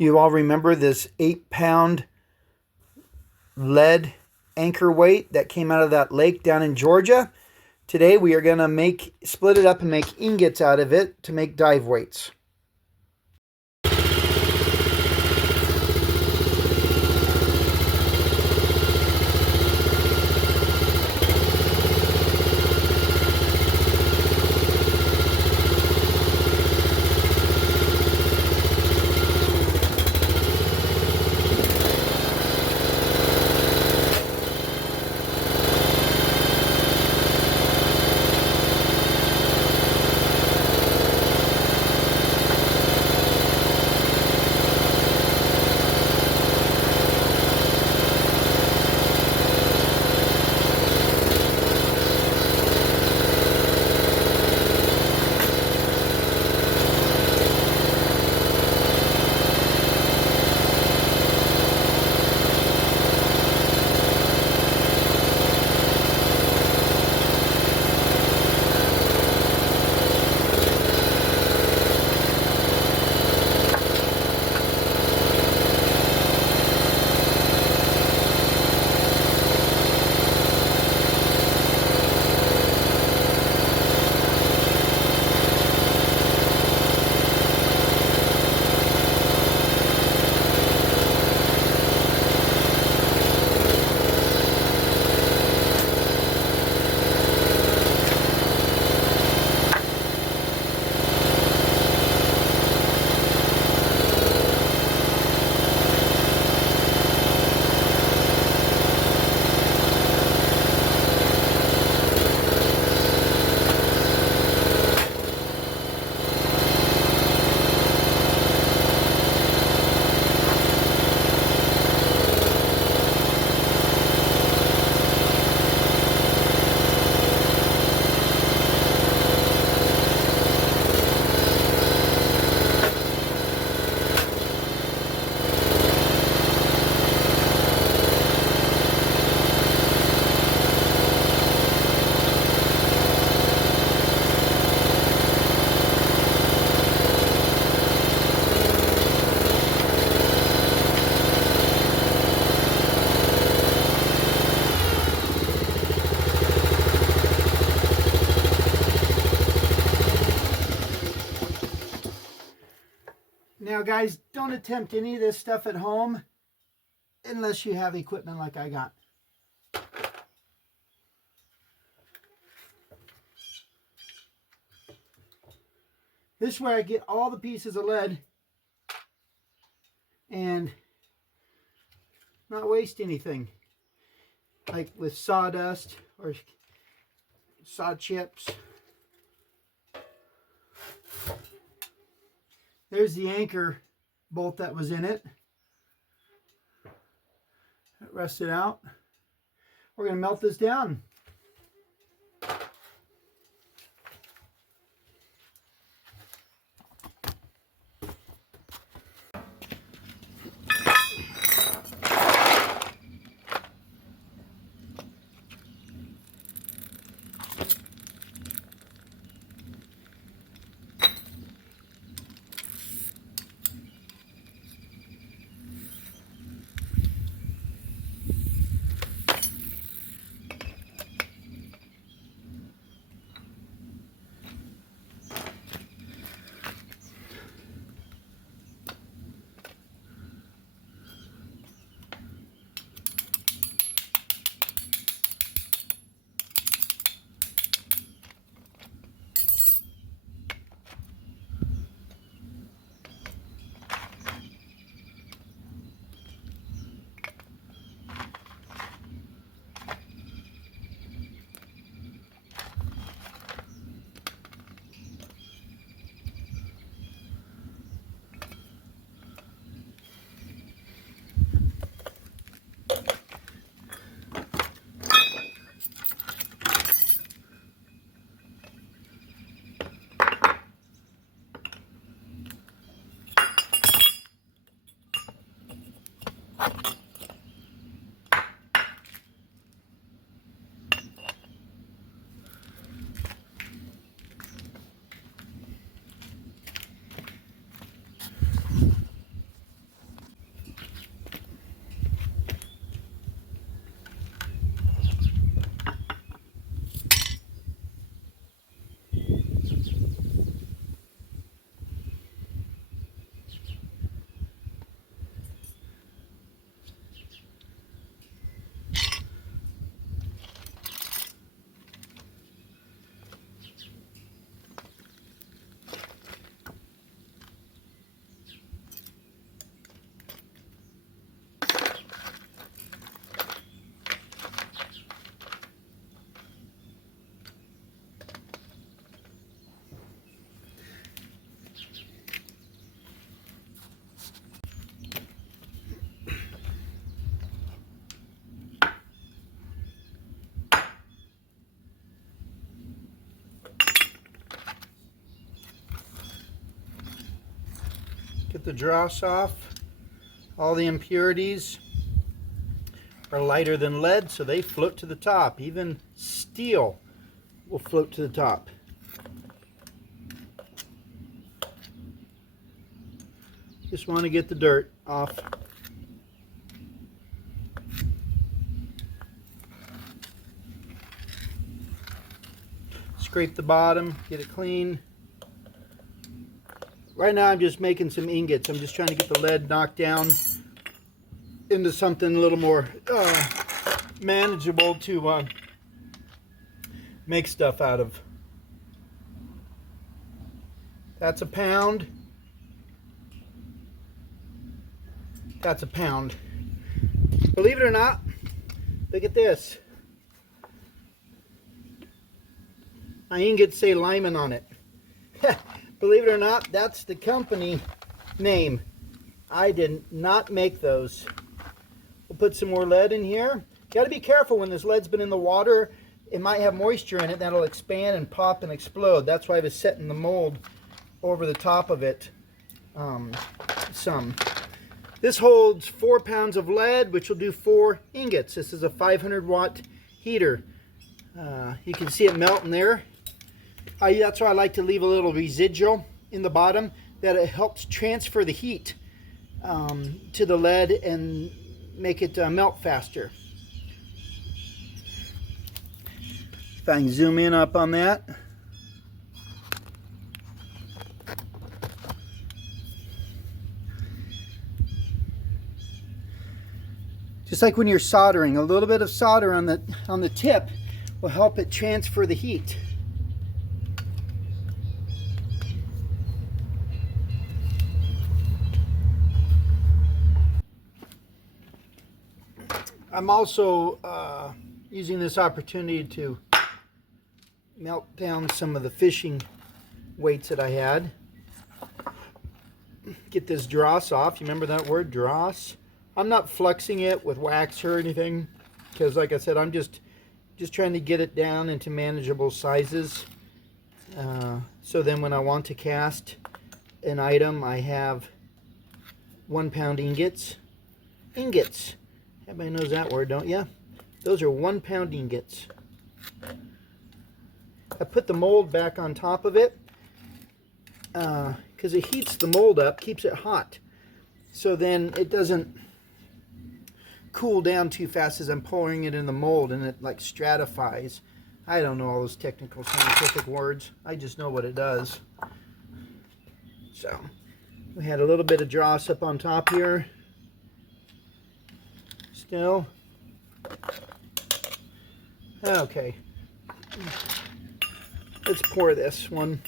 You all remember this 8-pound lead anchor weight that came out of that lake down in Georgia? Today we are going to split it up and make ingots out of it to make dive weights. Now guys, don't attempt any of this stuff at home unless you have equipment like I got. This way I get all the pieces of lead and not waste anything, like with sawdust or saw chips. There's the anchor bolt that was in it. It rusted out. We're going to melt this down. Get the dross off. All the impurities are lighter than lead, so they float to the top. Even steel will float to the top. Just want to get the dirt off. Scrape the bottom, get it clean. Right now I'm just making some ingots. I'm just trying to get the lead knocked down into something a little more manageable to make stuff out of. That's a pound. That's a pound. Believe it or not, look at this. My ingots say Lyman on it. Believe it or not, that's the company name. I did not make those. We'll put some more lead in here. Got to be careful when this lead's been in the water. It might have moisture in it that'll expand and pop and explode. That's why I was setting the mold over the top of it some. This holds 4 pounds of lead, which will do 4 ingots. This is a 500-watt heater. You can see it melting there. That's why I like to leave a little residual in the bottom, that it helps transfer the heat to the lead and make it melt faster. If I can zoom in up on that. Just like when you're soldering, a little bit of solder on the tip will help it transfer the heat. I'm also using this opportunity to melt down some of the fishing weights that I had. Get this dross off. You remember that word, dross? I'm not flexing it with wax or anything, because like I said, I'm just trying to get it down into manageable sizes. So then when I want to cast an item, I have 1 pound ingots. Ingots. Everybody knows that word, don't you? Those are 1 pound ingots. I put the mold back on top of it because it heats the mold up, keeps it hot. So then it doesn't cool down too fast as I'm pouring it in the mold, and it like stratifies. I don't know all those technical scientific words. I just know what it does. So we had a little bit of dross up on top here. Still. Okay. Let's pour this one.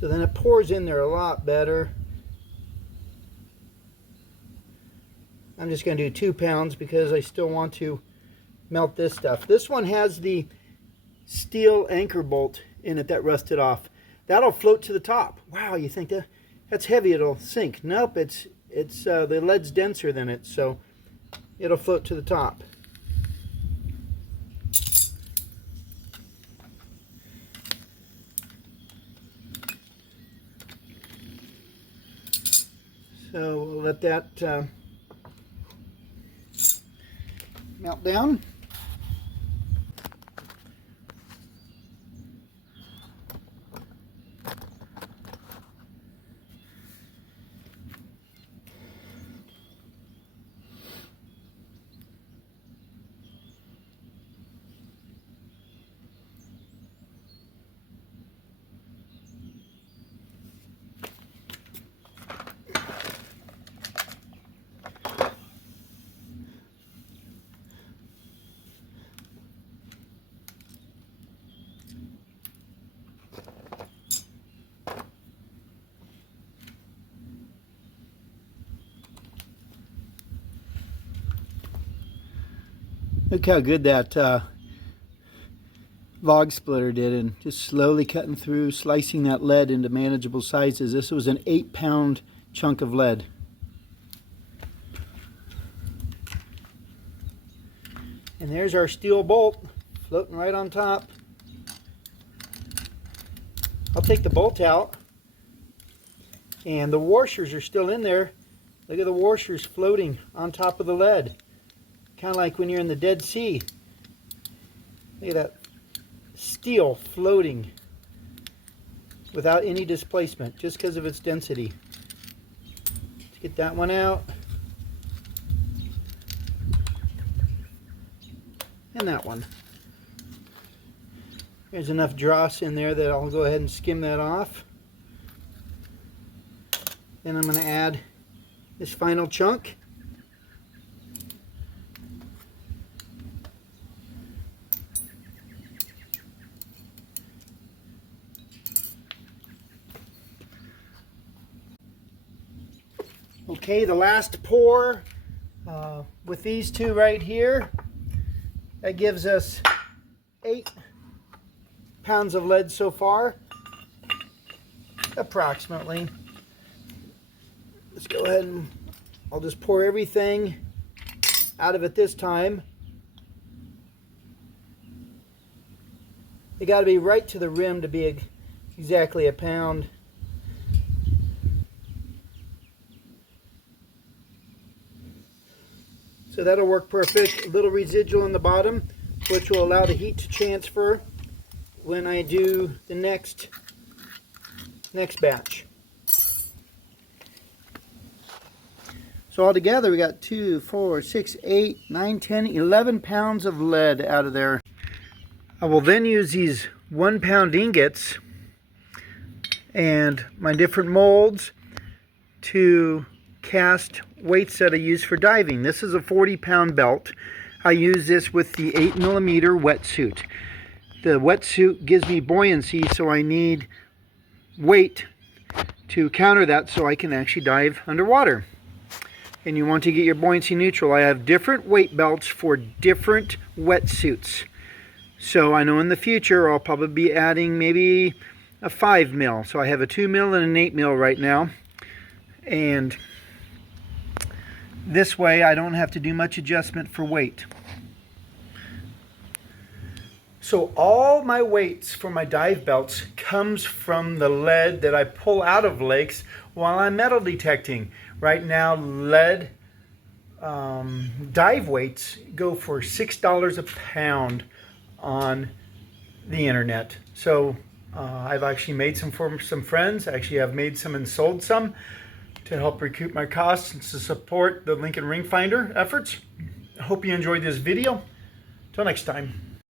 So then it pours in there a lot better. I'm just going to do 2 pounds because I still want to melt this stuff. This one has the steel anchor bolt in it that rusted off. That'll float to the top. Wow, you think that's heavy, it'll sink. Nope, it's the lead's denser than it, so it'll float to the top. So we'll let that melt down. Look how good that log splitter did, and just slowly cutting through, slicing that lead into manageable sizes. This was an 8 pound chunk of lead. And there's our steel bolt floating right on top. I'll take the bolt out, and the washers are still in there. Look at the washers floating on top of the lead. Kind of like when you're in the Dead Sea. Look at that steel floating without any displacement, just because of its density. Let's get that one out. And that one. There's enough dross in there that I'll go ahead and skim that off. Then I'm going to add this final chunk. Okay, the last pour with these two right here, that gives us 8 pounds of lead so far, approximately. Let's go ahead and I'll just pour everything out of it this time. You got to be right to the rim to be exactly a pound. So that'll work perfect. A little residual in the bottom, which will allow the heat to transfer when I do the next batch. So altogether we got 2, 4, 6, 8, 9, 10, 11 pounds of lead out of there. I will then use these 1 pound ingots and my different molds to cast weights that I use for diving. This is a 40-pound belt. I use this with the 8mm wetsuit. The wetsuit gives me buoyancy, so I need weight to counter that so I can actually dive underwater. And you want to get your buoyancy neutral. I have different weight belts for different wetsuits. So I know in the future I'll probably be adding maybe a 5mm. So I have a 2mm and an 8mm right now. And this way I don't have to do much adjustment for weight. So all my weights for my dive belts comes from the lead that I pull out of lakes while I'm metal detecting. Right now, lead dive weights go for $6 a pound on the internet. So I've actually made some for some friends. Actually, I've made some and sold some to help recoup my costs and to support the Lincoln Ring Finder efforts. I hope you enjoyed this video. Till next time.